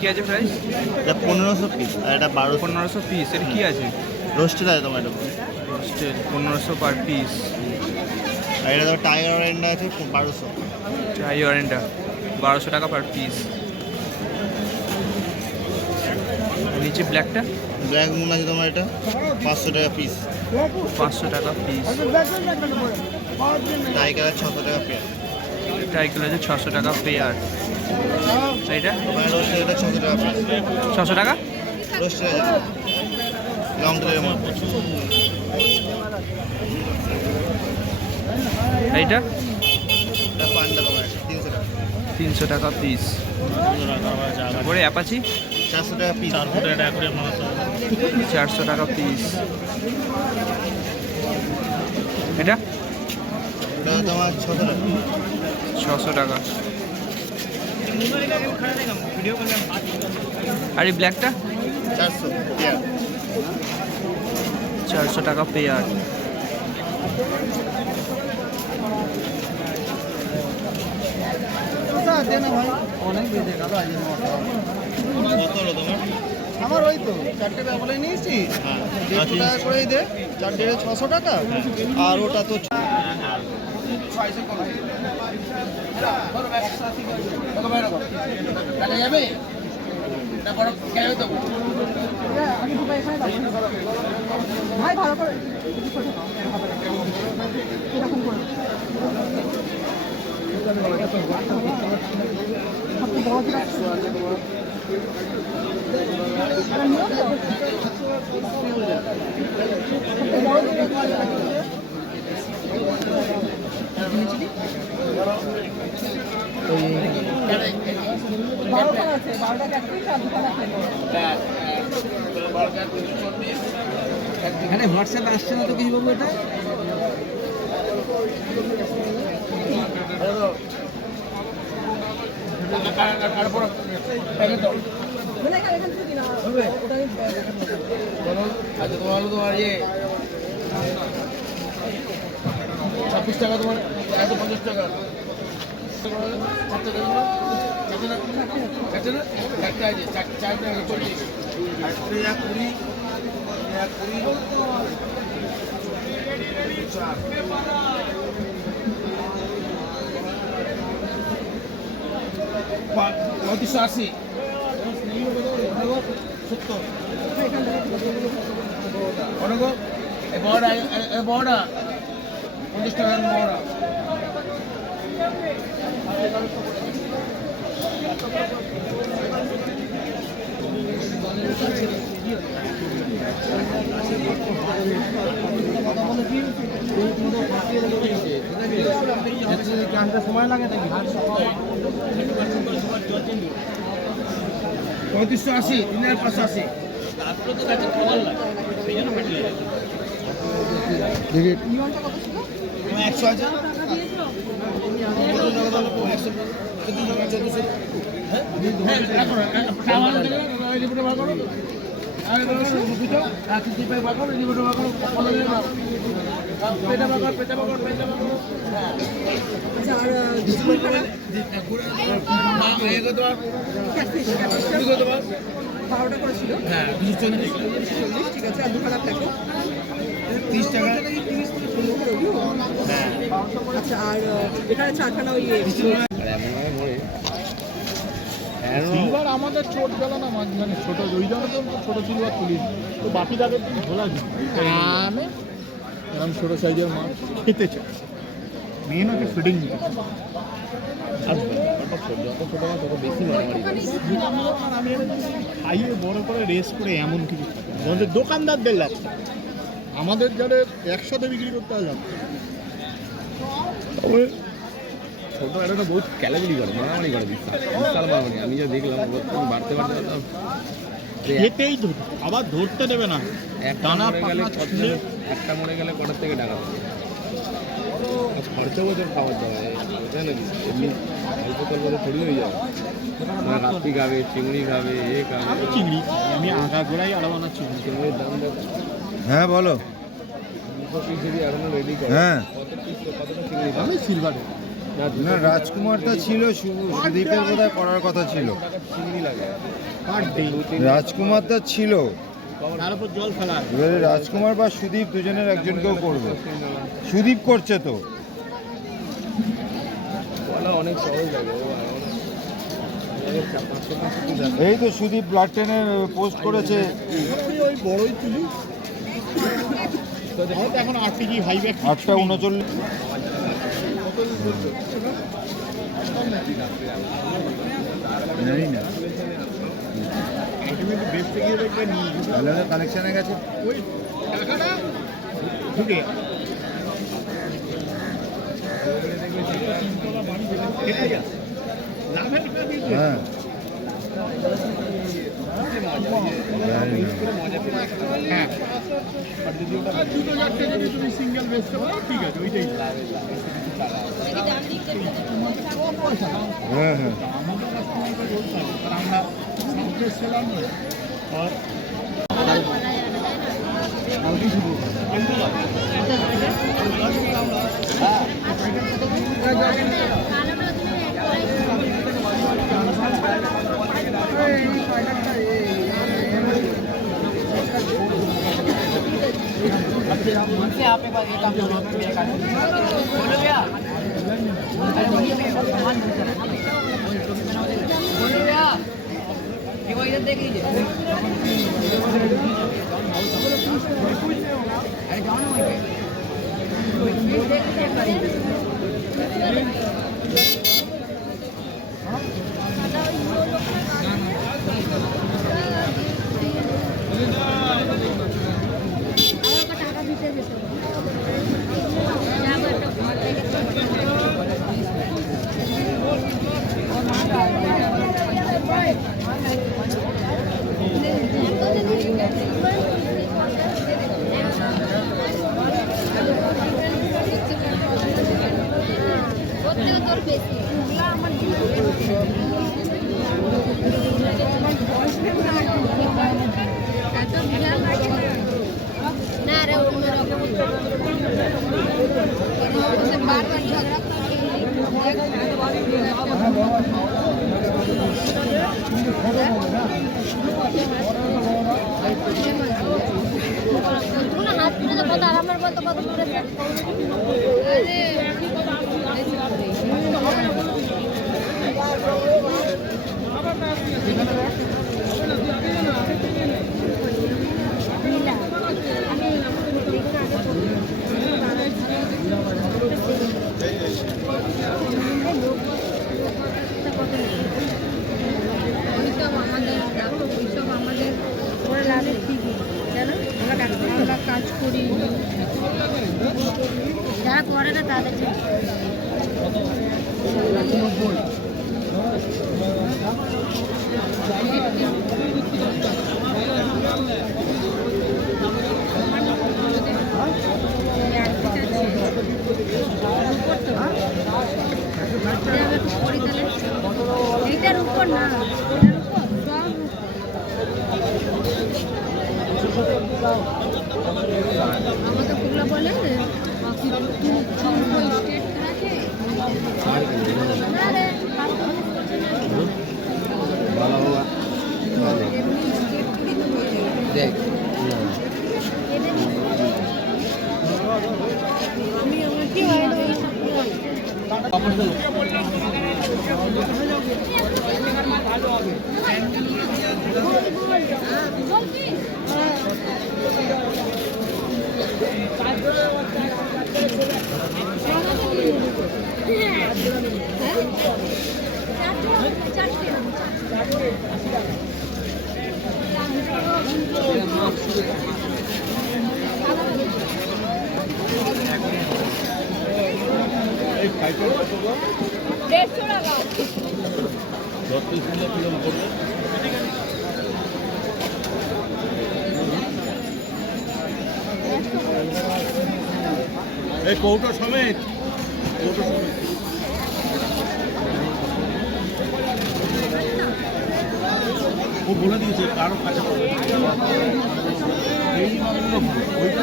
কি আছে প্রাইস? এটা 1500 পিস আর এটা 1500 পিস। এটা কি আছে? রোস্টেড আছে তোমার এটা। Roasted 1500 per piece. আর এটা তোমার টাইগার অরেন্ডা আছে 1200। চাই অরেন্ডা 1200 টাকা পার পিস। নিচে ব্ল্যাকটা? ব্ল্যাক মুন আছে তোমার এটা 500 টাকা পিস। 500 টাকা পিস। টাইগার আছে 600 টাকা পেয়ার। টাইগার আছে 600 টাকা পেয়ার। এইটা তোমার রোস্টেড এটা 600 টাকা পিস। 600 টাকা রোস্টেড আছে লং ট্রের মধ্যে। এইটা এটা পান্ডা তোমার 300 টাকা। 300 টাকা পিস। তারপরে অ্যাপাচি 400 টাকা পিস। 400 টাকা পিস। এটা এটা তোমার 600 টাকা। 600 টাকা। আর এই ব্ল্যাকটা 400 পেয়ার। 400 টাকা পেয়ার। অনেক বেঁধে গেল কত হলো তোমার? আমার ওই তো 4টে ব্যবহার নিয়েছি, হ্যাঁ 150 টাকা করেই দে। 4টে 600 টাকা আর ওটা তো ভাই ভালো করে এখানে হোয়াটসঅ্যাপ আসছে না তো কিছু বাবু? এটা তোমার 26 টাকা, তোমার 150 টাকা। একটা আছে 4 টাকা 40। আর 20 380 70 বড়া 50 টাকা বড়া। সময় লাগে নাকি? 3580 3580। দেখি 100 আছে। বারোটা করেছিল, হ্যাঁ 240। ঠিক আছে, আর 2 টাকা 30 টাকা। আচ্ছা, আর এখানে চাখানা ওই সিলভার আমাদের ছোট বেলা না, মানে ছোট ওই জন্য তো ছোট সিলভার তুলি তো বাকি দাগের দিন ঝোলা দিই আমি এরকম ছোটো সাইজের মাছ খেতে চাই। মেন হচ্ছে ফিডিং নিয়ে যত ছোটো মাছ তত বেশি আর আমি খাইয়ে বড় করে রেস্ট করে এমন কিছু আমাদের দোকানদারদের লাভ, আমাদের যারা একসাথে বিক্রি করতে হয় তবে ছোটো একটা বহুত ক্যালাগিরি করে মারামারি করে বিশাল বিশাল মারামারি। আমি যা দেখলাম বাড়তে বাড়তে খেতেই আবার ধরতে দেবে না, টানা গেলে একটা মরে গেলে কটার থেকে টাকা খরচা বছর খাবার দাওয়া বুঝলে নাকি? এমনি অল্প তল্প থরি হয়ে যাবে। রাত্রি খাবে, চিংড়ি খাবে, এ খাবে চিংড়ি। আমি আগা গোড়াই আরো বানাচ্ছি চিংড়ির দাম দেখো। হ্যাঁ বলো। 200 পিস যদি এখনো রেডি করে, হ্যাঁ কত পিস কতটা চিংড়ি? আমি সিলভারে না রাজকুমারটা ছিল সুদীপের বোধহয় করার কথা ছিল। রাজকুমারটা ছিল, তার উপর জল ফেলা এবারে রাজকুমার বা সুদীপ দুজনের একজনকেও করবে। সুদীপ করছে তো। অনেক সহজ লাগে। এই তো সুদীপ ব্লাড টেনে পোস্ট করেছে। ওই বড়ই তুলি এখন 8:39। জানি না কালেকশনে গেছে হ্যাঁ সিঙ্গেল বেচতে পারো ঠিক আছে ওইটাই। হ্যাঁ হ্যাঁ उनसे आप एक बार ये काम करो मेरे कार्ड बोलो भैया बोलो भैया देखो इधर देख लीजिए अरे जाओ ना वहीं पे देख हाथ में तो बहुत आराम में तो बहुत पूरे কাজ করি যারা করে না তাদের এইটার উপর না আমাদের কুগলা বলে স্টেট আছে না রে দেখ আমি আমার কি হয় ভালো হবে এই কৌটো সমেত ও বলে দিয়েছে কারো কাছে এই মামলা ওইটা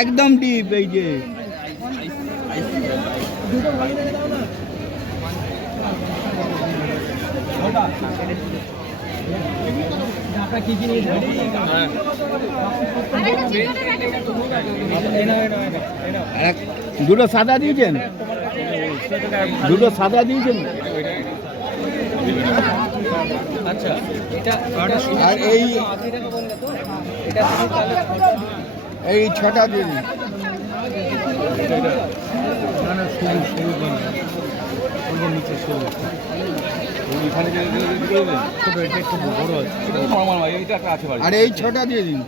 একদম ডিপ এই যে দুটো সাদা দিয়েছেন, দুটো সাদা দিয়েছেন। আচ্ছা এটা আর এই ছটা দিয়ে দিন। আর এই ছটা দিয়ে দিন।